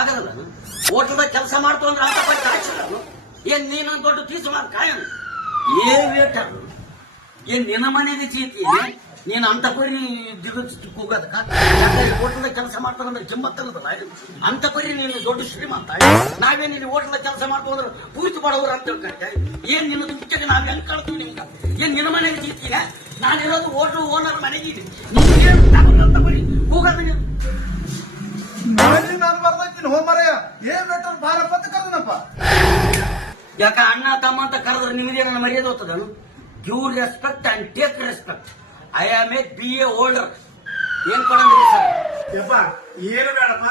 ಆಗಲ್ಲ ಹೋಟೆಲ್ದಾಗ ಕೆಲಸ ಮಾಡ್ತು ಅಂದ್ರೆ ಅಂತ ಪಟ್ಟ ಹಾಕ್ಸಿದ್ರು ಏನ್ ನೀನೊಂದು ದೊಡ್ಡ ತೀಸು ಮಾರ್ ಕಾಯನ್ ಏ ವೇಟರ್ ಏನ್ ನಿನ್ನ ಮನೆಗೆ ಚೀತಿ ನೀನ್ ಅಂತ ಪರಿ ಕೂಗೋದಕ್ಕ ಹೋಟೆಲ್ದಾಗ ಕೆಲಸ ಮಾಡ್ತಾನಂದ್ರೆ ಜಿಮ್ಮತ್ತಲ್ಲದಲ್ಲ ಅಂತ ಪರಿ ನೀನು ದೊಡ್ಡ ಶ್ರೀಮಂತ ನಾವೇ ನೀನು ಹೋಟೆಲ್ದಾಗ ಕೆಲಸ ಮಾಡ್ತು ಅಂದ್ರೆ ಪೂರ್ತಿ ಬಡವರು ಅಂತ ಹೇಳ್ಕೊಂಡೆ ಏನ್ ನಿನ್ನ ಮುಖ್ಯಕ್ಕೆ ನಾವ್ ಹೆಂಗ್ ಕಳ್ತೀವಿ ನಿಮ್ಗೆ ಏನ್ ನಿನ್ನ ಮನೆಗೆ ಚೀತಿಗ ನಾನಿರೋದು ಹೋಟೆಲ್ ಓನರ್ ಮನೆಗೆ ನೀನ್ ಅಂತ ಪರಿ ಕೂಗೋದ ನೀನು ನಾನು ಬರ್ದೈತೀನಿ ಹೋಮರಯ್ಯ ಏನ್ ಬೆಟರ್ ಬಾರಪ್ಪ ಅಂತ ಕರ್ದನಪ್ಪ ಯಾಕ ಅಣ್ಣ ತಮ್ಮ ಅಂತ ಕರೆದ್ರೆ ನಿಮಗೆ ನನ್ನ ಮರ್ಯಾದೆ ಹೋಗ್ತದನು give respect and take respect I am a BA holder ಏನ್ ಕೊಡಂದ್ರಿ ಸರ್ ಯಪ್ಪ ಏನು ಬೇಡಪ್ಪ